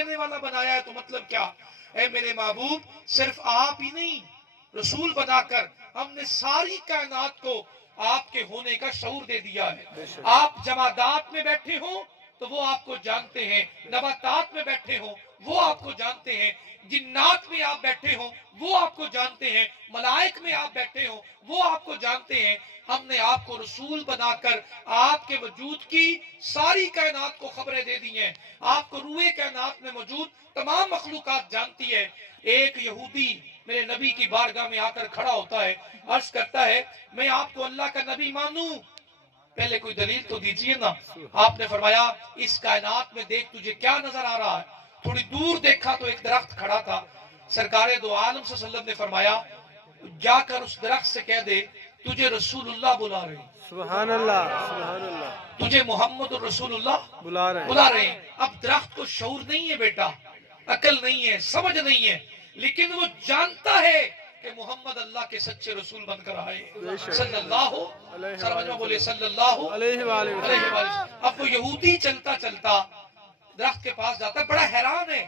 دینے والا بنایا ہے تو مطلب کیا؟ اے میرے محبوب، صرف آپ ہی نہیں، رسول بنا کر ہم نے ساری کائنات کو آپ کے ہونے کا شعور دے دیا ہے۔ آپ جمادات میں بیٹھے ہوں تو وہ آپ کو جانتے ہیں، نباتات میں بیٹھے ہوں وہ آپ کو جانتے ہیں، جنات میں آپ بیٹھے ہوں وہ آپ کو جانتے ہیں، ملائک میں آپ بیٹھے ہوں وہ آپ کو جانتے ہیں۔ ہم نے آپ کو رسول بنا کر آپ کے وجود کی ساری کائنات کو خبریں دے دی ہیں۔ آپ کو روح کائنات میں موجود تمام مخلوقات جانتی ہے۔ ایک یہودی میرے نبی کی بارگاہ میں آ کر کھڑا ہوتا ہے، عرض کرتا ہے میں آپ کو اللہ کا نبی مانوں، پہلے کوئی دلیل تو دیجئے نا۔ آپ نے فرمایا اس کائنات میں دیکھ تجھے کیا نظر آ رہا ہے؟ تھوڑی دور دیکھا تو ایک درخت کھڑا تھا۔ سرکار دو عالم صلی اللہ علیہ وسلم نے فرمایا جا کر اس درخت سے کہہ دے تجھے رسول اللہ بلا رہے ہیں، سبحان اللہ، سبحان اللہ، تجھے محمد رسول اللہ بلا رہے ہیں۔ بلا رہے ہیں۔ اب درخت کو شعور نہیں ہے بیٹا، عقل نہیں ہے، سمجھ نہیں ہے، لیکن وہ جانتا ہے کہ محمد اللہ کے سچے رسول بن کر آئے صلی اللہ سرمجمہ بولے صلی اللہ علیہ وآلہ علیہ وسلم۔ اب وہ یہودی چلتا چلتا درخت کے پاس جاتا ہے، بڑا حیران ہے،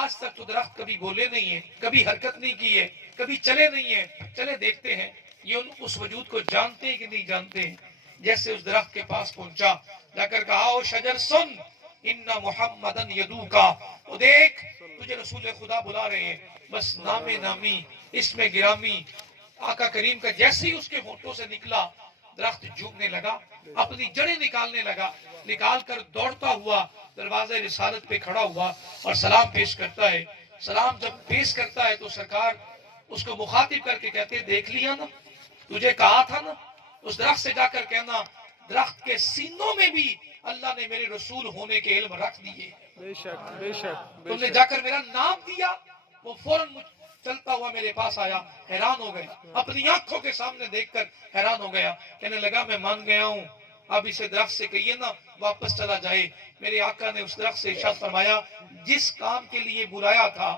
آج تک تو درخت کبھی بولے نہیں ہے، کبھی حرکت نہیں کی ہے، کبھی چلے نہیں ہیں، چلے دیکھتے ہیں یہ اس وجود کو جانتے ہیں کہ نہیں جانتے ہیں۔ جیسے اس درخت کے پاس پہنچا، جا کر کہا او شجر سن ان محمدن یدوکا، وہ دیکھ تجھے رسول خدا بلا رہے ہیں۔ بس نام نامی اسم گرامی آقا کریم کا جیسے ہی اس کے ہونٹوں سے نکلا، درخت جھومنے لگا، اپنی جڑیں نکالنے لگا، نکال کر دوڑتا ہوا دروازہ رسالت پہ کھڑا ہوا اور سلام پیش کرتا ہے۔ سلام جب پیش کرتا ہے تو سرکار اس کو مخاطب کر کے کہتے ہیں دیکھ لیا نا، تجھے کہا تھا نا، اس درخت سے جا کر کہنا درخت کے سینوں میں بھی اللہ نے میرے رسول ہونے کے علم رکھ دیے، بے شک، بے شک، بے تم نے شک۔ جا کر میرا نام دیا۔ وہ فوراً چلتا ہوا میرے پاس آیا، حیران ہو گیا، اپنی آنکھوں کے سامنے دیکھ کر حیران ہو گیا، کہنے لگا میں مان گیا ہوں، اب اسے درخت سے کہیے نا واپس چلا جائے۔ میرے آقا نے اس درخت سے ارشاد فرمایا جس کام کے لیے بلایا تھا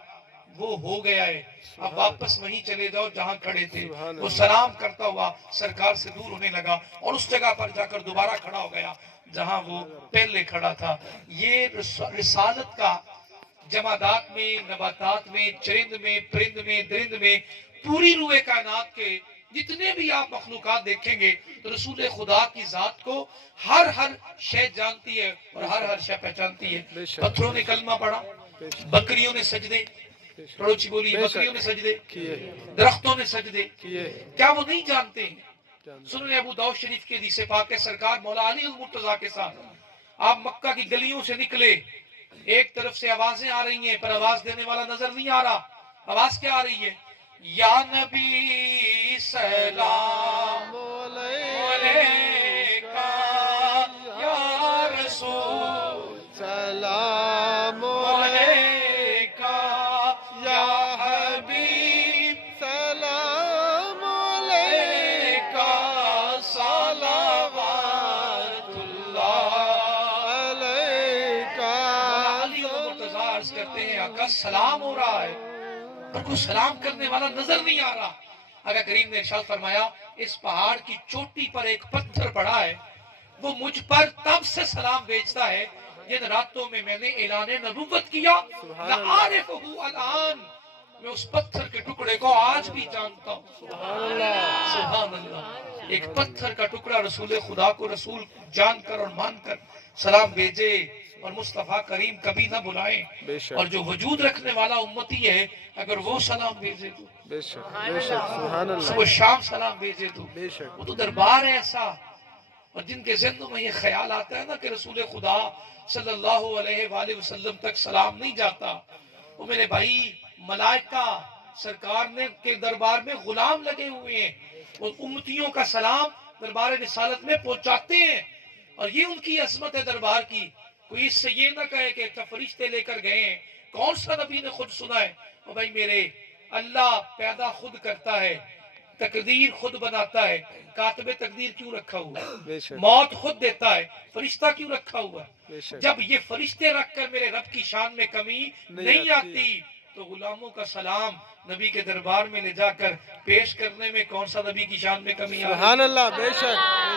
وہ ہو گیا ہے، اب واپس وہیں چلے جاؤ جہاں کھڑے تھے۔ وہ سلام کرتا ہوا سرکار سے دور ہونے لگا اور اس جگہ پر جا کر دوبارہ کھڑا ہو گیا جہاں وہ پہلے کھڑا تھا۔ یہ رسالت کا جمادات میں، نباتات میں، چرند میں، پرند میں، درند میں، پوری روح کائنات کے جتنے بھی آپ مخلوقات دیکھیں گے تو رسول خدا کی ذات کو ہر شے جانتی ہے اور ہر شے پہچانتی ہے۔ پتھروں نے کلمہ پڑھا، بکریوں نے سجدے، پڑوچی بولی بکریوں نے سجدے کیے، درختوں نے سجدے، کیے، کیا وہ نہیں جانتے ہیں؟ سنن ابو داؤد شریف کے حدیث پاک کے سرکار مولا علی المرتضیٰ کے ساتھ آپ مکہ کی گلیوں سے نکلے، ایک طرف سے آوازیں آ رہی ہیں پر آواز دینے والا نظر نہیں آ رہا۔ آواز کیا آ رہی ہے؟ یا نبی سلام علیکہ یا رسول سلام علیکہ یا حبیب سلام علیکہ صلوات اللہ علیکہ۔ علی المرتضیٰ عرض کرتے ہیں آقا سلام ہو رہا ہے پر کوئی سلام کرنے والا نظر نہیں آ رہا۔ آقا کریم نے ارشاد فرمایا اس پہاڑ کی چوٹی پر ایک پتھر پڑا ہے، وہ مجھ پر تب سے سلام بھیجتا ہے جن راتوں میں میں نے اعلان نبوت کیا، لَعَارِفُهُ الْآن، میں اس پتھر کے ٹکڑے کو آج بھی جانتا ہوں۔ سبحان اللہ، ایک پتھر کا ٹکڑا رسول خدا کو رسول جان کر اور مان کر سلام بھیجے اور مصطفیٰ کریم کبھی نہ بلائیں، بے شک، اور جو وجود رکھنے والا امتی ہے اگر وہ سلام بھیجے تو بے شک، بے شک، سبحان اللہ، صبح شام سلام بھیجے تو بے شک، وہ تو دربار ہے ایسا۔ اور جن کے ذہنوں میں یہ خیال آتا ہے نا کہ رسول خدا صلی اللہ علیہ وآلہ وسلم تک سلام نہیں جاتا، وہ میرے بھائی ملائکہ سرکار نے کے دربار میں غلام لگے ہوئے ہیں، وہ امتیوں کا سلام دربار رسالت میں پہنچاتے ہیں، اور یہ ان کی عظمت ہے دربار کی۔ کوئی اس سے یہ نہ کہے کہ اچھا فرشتے لے کر گئے ہیں، کون سا نبی نے خود سنا ہے؟ اور بھائی میرے اللہ پیدا خود کرتا ہے، تقدیر خود بناتا ہے، کاتب تقدیر کیوں رکھا ہوا بے ہے؟ شک، موت خود دیتا ہے، فرشتہ کیوں رکھا ہوا ہے؟ بے شک، جب یہ فرشتے رکھ کر میرے رب کی شان میں کمی نہیں آتی تو غلاموں کا سلام نبی کے دربار میں لے جا کر پیش کرنے میں کون سا نبی کی شان میں کمی آ رہی ہے؟ سبحان اللہ، بے شک، بے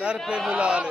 در پہ بلا لے